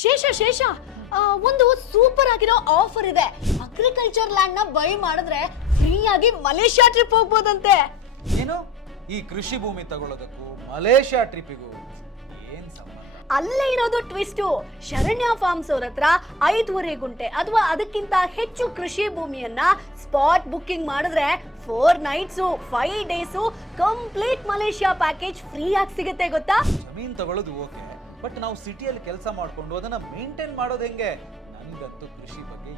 ಶೇಷ ಒಂದು ಸೂಪರ್ ಆಗಿರೋ ಆಫರ್ ಇದೆ. ಅಗ್ರಿಕಲ್ಚರ್ ಲ್ಯಾಂಡ್ ನ ಬೈ ಮಾಡಿದ್ರೆ ಫ್ರೀ ಆಗಿ ಮಲೇಷ್ಯಾ ಟ್ರಿಪ್ ಹೋಗ್ಬೋದಂತೆ. ಏನು ಈ ಕೃಷಿ ಭೂಮಿ ತಗೊಳ್ಳೋದಕ್ಕೂ ಮಲೇಷ್ಯಾ ಟ್ರಿಪ್ಪಿಗೂ ಏನ್ ಸಂಬಂಧ? ಅಲ್ಲೇ ಇರೋದು ಟ್ವಿಸ್ಟು. ಶರಣ್ಯ ಫಾರ್ಮ್ಸ್ ಅವ್ರ ಹತ್ರ 5.5 ಗುಂಟೆ ಅಥವಾ ಅದಕ್ಕಿಂತ ಹೆಚ್ಚು ಕೃಷಿ ಭೂಮಿಯನ್ನ ಸ್ಪಾಟ್ ಬುಕ್ಕಿಂಗ್ ಮಾಡಿದ್ರೆ 4 nights 5 days complete Malaysia package free ಆಗಿ ಸಿಗುತ್ತೆ ಗೊತ್ತಾ? ಜಮೀನ್ ತಗೊಳ್ಳೋದು ಓಕೆ, ಬಟ್ ನಾವು ಸಿಟಿಯಲ್ಲಿ ಕೆಲಸ ಮಾಡ್ಕೊಂಡು ಅದನ್ನ ಮೇಂಟೈನ್ ಮಾಡೋದು ಹೆಂಗೆ? ನನ್ಗಂತೂ ಕೃಷಿ ಬಗ್ಗೆ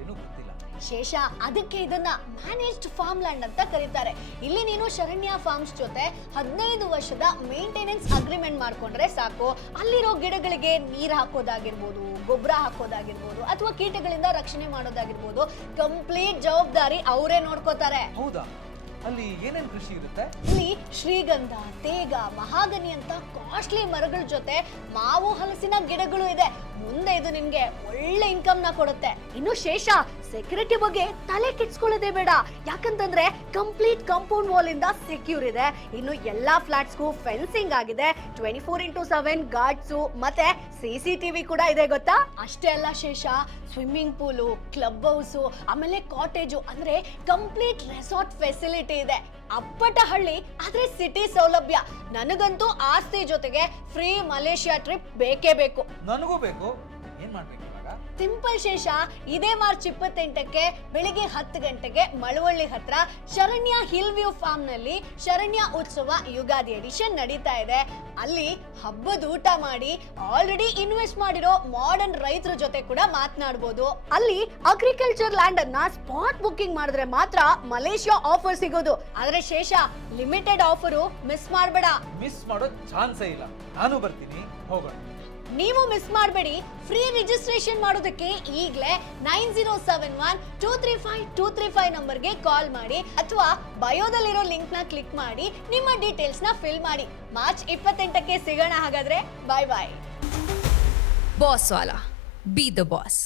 ಏನು ಗೊತ್ತಿಲ್ಲ. ಶೇಷ, ಅದಕ್ಕೆ ಇದನ್ನ ಮ್ಯಾನೇಜ್ಡ್ ಫಾರ್ಮ್ ಲ್ಯಾಂಡ್ ಅಂತ ಕರೀತಾರೆ. ಇಲ್ಲಿ ನೀನು ಶರಣ್ಯ ಫಾರ್ಮ್ಸ್ ಜೊತೆ 15 ವರ್ಷದ ಮೇಂಟೆನೆನ್ಸ್ ಅಗ್ರಿಮೆಂಟ್ ಮಾಡ್ಕೊಂಡ್ರೆ ಸಾಕು. ಅಲ್ಲಿರೋ ಗಿಡಗಳಿಗೆ ನೀರ್ ಹಾಕೋದಾಗಿರ್ಬೋದು, ಗೊಬ್ಬರ ಹಾಕೋದಾಗಿರ್ಬೋದು, ಅಥವಾ ಕೀಟಗಳಿಂದ ರಕ್ಷಣೆ ಮಾಡೋದಾಗಿರ್ಬೋದು, ಕಂಪ್ಲೀಟ್ ಜವಾಬ್ದಾರಿ ಅವರೇ ನೋಡ್ಕೋತಾರೆ. ಹೌದಾ? ಅಲ್ಲಿ ಏನೇನ್ ಕೃಷಿ ಇರುತ್ತೆ? ಇಲ್ಲಿ ಶ್ರೀಗಂಧ, ತೇಗ, ಮಹಾಗನಿ ಅಂತ ಕಾಸ್ಟ್ಲಿ ಮರಗಳ ಜೊತೆ ಮಾವು ಹಲಸಿನ ಗಿಡಗಳು ಇದೆ. ಮುಂದೆ ಇದು ನಿಮ್ಗೆ ಒಳ್ಳೆ ಇನ್ಕಮ್ ನ ಕೊಡುತ್ತೆ. ಇನ್ನು ಶೇಷ, ಸೆಕ್ಯೂರಿಟಿ ಬಗ್ಗೆ ತಲೆ ಕೆಡ್ಸ್ಕೊಳ್ಳೋದೇ ಬೇಡ. ಯಾಕಂತಂದ್ರೆ ಕಂಪ್ಲೀಟ್ ಕಾಂಪೌಂಡ್ ವಾಲ್ ಇಂದ ಸೆಕ್ಯೂರ್ ಇದೆ. ಇನ್ನು ಎಲ್ಲಾ ಫ್ಲಾಟ್ಸ್ಗೂ ಫೆನ್ಸಿಂಗ್ ಆಗಿದೆ. 24/7 ಗಾರ್ಡ್ಸು ಮತ್ತೆ CCTV ಕೂಡ ಇದೆ ಗೊತ್ತಾ? ಅಷ್ಟೇ ಅಲ್ಲ ಶೇಷ, ಸ್ವಿಮ್ಮಿಂಗ್ ಪೂಲು, ಕ್ಲಬ್ ಹೌಸು, ಆಮೇಲೆ ಕಾಟೇಜು ಅಂದ್ರೆ ಕಂಪ್ಲೀಟ್ ರೆಸಾರ್ಟ್ ಫೆಸಿಲಿಟಿ ಇದೆ. ಅಪ್ಪಟ ಹಳ್ಳಿ ಆದ್ರೆ ಸಿಟಿ ಸೌಲಭ್ಯ. ನನಗಂತೂ ಆಸ್ತಿ ಜೊತೆಗೆ ಫ್ರೀ ಮಲೇಷ್ಯಾ ಟ್ರಿಪ್ ಬೇಕೇ ಬೇಕು. ನನಗೂ ಬೇಕು. ಏನ್ ಮಾಡ್ಬೇಕು ಇವಾಗ? ಸಿಂಪಲ್ ಶೇಷ, ಇದೇ ಮಾರ್ಚ್ 28ಕ್ಕೆ ಬೆಳಿಗ್ಗೆ 10 ಗಂಟೆಗೆ ಮಳವಳ್ಳಿ ಹತ್ರ ಶರಣ್ಯ ಹಿಲ್ ವ್ಯೂ ಫಾರ್ಮ್ ನಲ್ಲಿ ಶರಣ್ಯ ಉತ್ಸವ ಯುಗಾದಿ ಎಡಿಷನ್ ನಡೀತಾ ಇದೆ. ಅಲ್ಲಿ ಹಬ್ಬದ ಊಟ ಮಾಡಿ ಆಲ್ರೆಡಿ ಇನ್ವೆಸ್ಟ್ ಮಾಡಿರೋ ಮಾಡರ್ನ್ ರೈತರ ಜೊತೆ ಕೂಡ ಮಾತನಾಡಬಹುದು. ಅಲ್ಲಿ ಅಗ್ರಿಕಲ್ಚರ್ ಲ್ಯಾಂಡ್ ಅನ್ನ ಸ್ಪಾಟ್ ಬುಕ್ಕಿಂಗ್ ಮಾಡಿದ್ರೆ ಮಾತ್ರ ಮಲೇಷ್ಯಾ ಆಫರ್ ಸಿಗೋದು. ಆದ್ರೆ ಶೇಷ, ಲಿಮಿಟೆಡ್ ಆಫರು ಮಿಸ್ ಮಾಡಬೇಡ. ಮಿಸ್ ಮಾಡೋ ಚಾನ್ಸೇ ಇಲ್ಲ. ನಾನು ಬರ್ತೀನಿ, ಹೋಗೋಣ. ನೀವು ಮಿಸ್ ಮಾಡಬೇಡಿ. ಫ್ರೀ ರಿಜಿಸ್ಟ್ರೇಷನ್ ಮಾಡೋದಕ್ಕೆ ಈಗಲೇ 9071235235 ನಂಬರ್ಗೆ ಕಾಲ್ ಮಾಡಿ ಅಥವಾ ಬಯೋದಲ್ಲಿರೋ ಲಿಂಕ್ ನ ಕ್ಲಿಕ್ ಮಾಡಿ ನಿಮ್ಮ ಡೀಟೇಲ್ಸ್ ನ ಫಿಲ್ ಮಾಡಿ. ಮಾರ್ಚ್ 28ಕ್ಕೆ ಸಿಗೋಣ. ಹಾಗಾದ್ರೆ ಬಾಯ್ ಬಾಯ್. ಬಾಸ್ ವಾಲಾ, ಬಿ ದ ಬಾಸ್.